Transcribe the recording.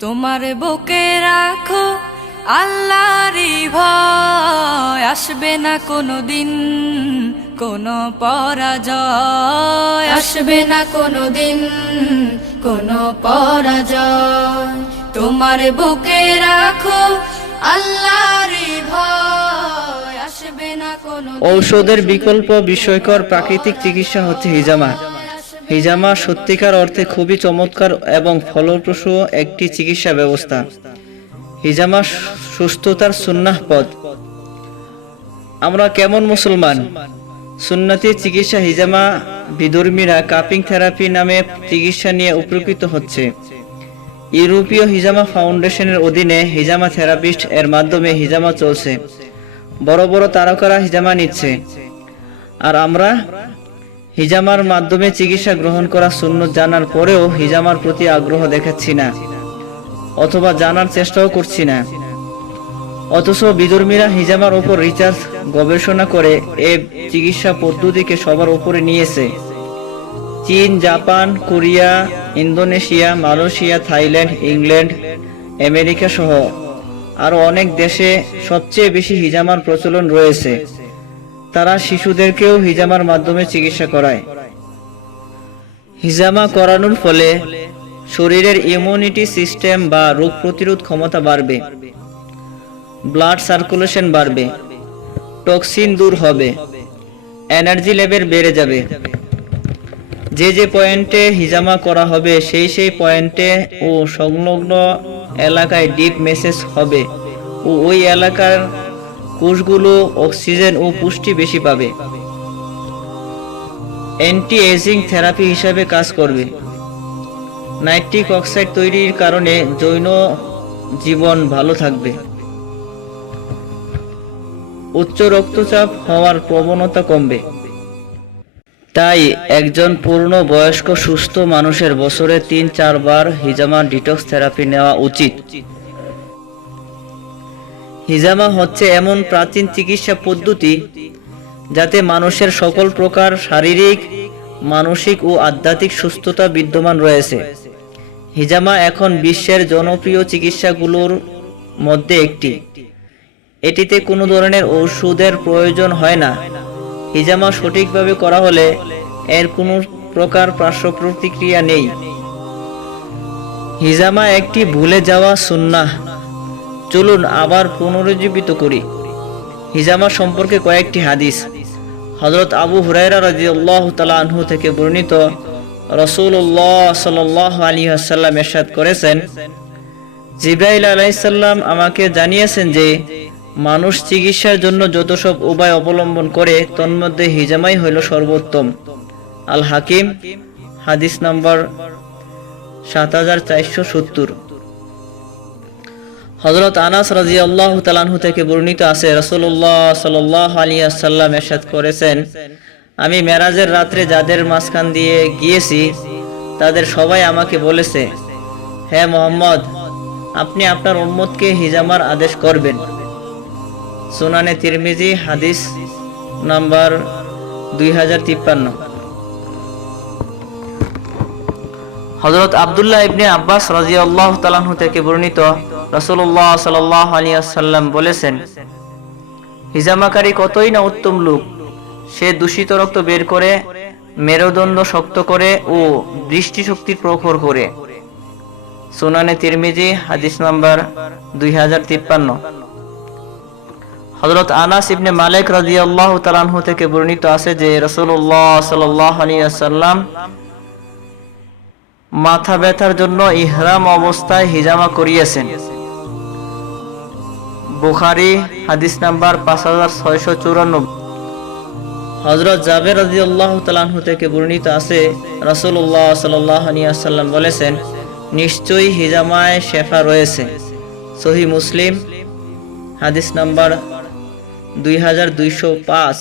তোমার বুকে রাখো আল্লাহরই ভয়। আসবে না কোনো দিন কোনো পরাজয়। আসবে না কোনো দিন কোনো পরাজয়। তোমার বুকে রাখো আল্লাহরই ভয়। আসবে না কোনো ঔষধের বিকল্প বিষয়কর প্রাকৃতিক চিকিৎসা হচ্ছে হিজামা। হিজামা সত্যিকার অর্থে খুবই চমৎকার এবং ফলপ্রসূ একটি চিকিৎসা ব্যবস্থা। হিজামা সুস্থতার সুন্নাহ পথ। আমরা কেমন মুসলমান? সুন্নতি চিকিৎসা হিজামা বিধর্মীরা কাপিং থেরাপি নামে চিকিৎসা নিয়ে উপকৃত হচ্ছে। ইউরোপীয় হিজামা ফাউন্ডেশনের অধীনে হিজামা থেরাপিস্ট এর মাধ্যমে হিজামা চলছে। বড় বড় তারকারা হিজামা নিচ্ছে। আর আমরা হিজামার মাধ্যমে চিকিৎসা গ্রহণ করা শূন্য জানার পরেও হিজামার প্রতি আগ্রহ দেখাচ্ছি না, অথবা জানার চেষ্টাও করছি না। অথচ বিধর্মীরা হিজামার ওপর রিচার্জ গবেষণা করে এ চিকিৎসা পদ্ধতিকে সবার উপরে নিয়েছে। চীন, Japan, Korea, Indonesia, Malaysia, Thailand, England, America সহ আরও অনেক দেশে সবচেয়ে বেশি হিজামার প্রচলন রয়েছে। তারা শিশুদেরকেও হিজামার মাধ্যমে চিকিৎসা করায়। হিজামা করানোর ফলে শরীরের ইমিউনিটি সিস্টেম বা রোগ প্রতিরোধ ক্ষমতা বাড়বে। ব্লাড সার্কুলেশন বাড়বে। টক্সিন দূর হবে। এনার্জি লেভেল বেড়ে যাবে। যে যে পয়েন্টে হিজামা করা হবে, সেই সেই পয়েন্টে ও সংলগ্ন এলাকায় ডিপ মেসেজ হবে। ও ওই এলাকার কোষগুলো অক্সিজেন ও পুষ্টি বেশি পাবে। অ্যান্টি এজিং থেরাপি হিসাবে কাজ করবে। নাইট্রিক অক্সাইড তৈরির কারণে জৈন জীবন ভালো থাকবে। উচ্চ রক্তচাপ হওয়ার প্রবণতা কমবে। তাই একজন পূর্ণ বয়স্ক সুস্থ মানুষের বছরে তিন চারবার হিজামা ডিটক্স থেরাপি নেওয়া উচিত। হিজামা হচ্ছে এমন প্রাচীন চিকিৎসা পদ্ধতি যাতে মানুষের সকল প্রকার শারীরিক, মানসিক ও আধ্যাত্মিক সুস্থতা বিদ্যমান রয়েছে। হিজামা এখন বিশ্বের জনপ্রিয় চিকিৎসাগুলোর মধ্যে একটি। এটিতে কোনো ধরনের ওষুধের প্রয়োজন হয় না। হিজামা সঠিকভাবে করা হলে এর কোনো প্রকার পার্শ্ব প্রতিক্রিয়া নেই। হিজামা একটি ভুলে যাওয়া সুন্নাহ। চলুন আবার পুনরুজ্জীবিত করি। হিজামা সম্পর্কে কয়েকটি হাদিস। হজরত আবু হুরাইরা রাজিউল্লাহ তালা আনহু থেকে বর্ণিত রসুল্লাহ সাল আলী আসাল্লাম এরশাদ করেছেন, জিব্রাইল আলাইসাল্লাম আমাকে জানিয়েছেন যে, মানুষ চিকিৎসার জন্য যত সব উপায় অবলম্বন করে, তন্মধ্যে হিজামাই হইল সর্বোত্তম। আল হাকিম হাদিস নম্বর সাত হাজার চারশো সত্তর। হজরত আনাস রাজি আল্লাহ তালানহু থেকে বর্ণিত আছে রসুল্লাহ সাল্লাহ আলী আসাল্লাম এরশাদ করেছেন, আমি মেরাজের রাত্রে যাদের মাঝখান দিয়ে গিয়েছি, তাদের সবাই আমাকে বলেছে হ্যাঁ মোহাম্মদ, আপনি আপনার উম্মতকে হিজামার আদেশ করবেন। সুনানে তিরমিজি হাদিস নাম্বার দুই হাজার তিপ্পান্ন। হজরত আবদুল্লাহ ইবনে আব্বাস রাজিয়াল্লাহ তালাহু থেকে বর্ণিত রসুল্লাহ সাল্লাহ আলিয়াল্লাম বলেছেন, হিজামাকারী কতই না উত্তম লোক। সে দূষিত রক্ত বের করে, মেরুদণ্ড শক্ত করে ও দৃষ্টিশক্তির প্রখর করে। সুনানে তিরমিজি, হাদিস নাম্বার দুই হাজার তিপ্পান্ন। হজরত আনাস ইবনে মালিক রাজিয়াল্লাহ তালাহু থেকে বর্ণিত আছে যে রসুল্লাহ সাল্লাহ আলিয়াল্লাম মাথা ব্যথার জন্য ইহরাম অবস্থায় হিজামা করিয়েছেন। বুখারি, হাদিস নাম্বার পাঁচ হাজার ছয়শো চুরানব্বই। হজরত জাবের রাজি আল্লাহ তালাহু থেকে বর্ণিত আছে রাসুল্লাহ সাল্লাম বলেছেন, নিশ্চয়ই হিজামায় শেফা রয়েছে। সহি মুসলিম, হাদিস নাম্বার দুই হাজার দুইশো পাঁচ।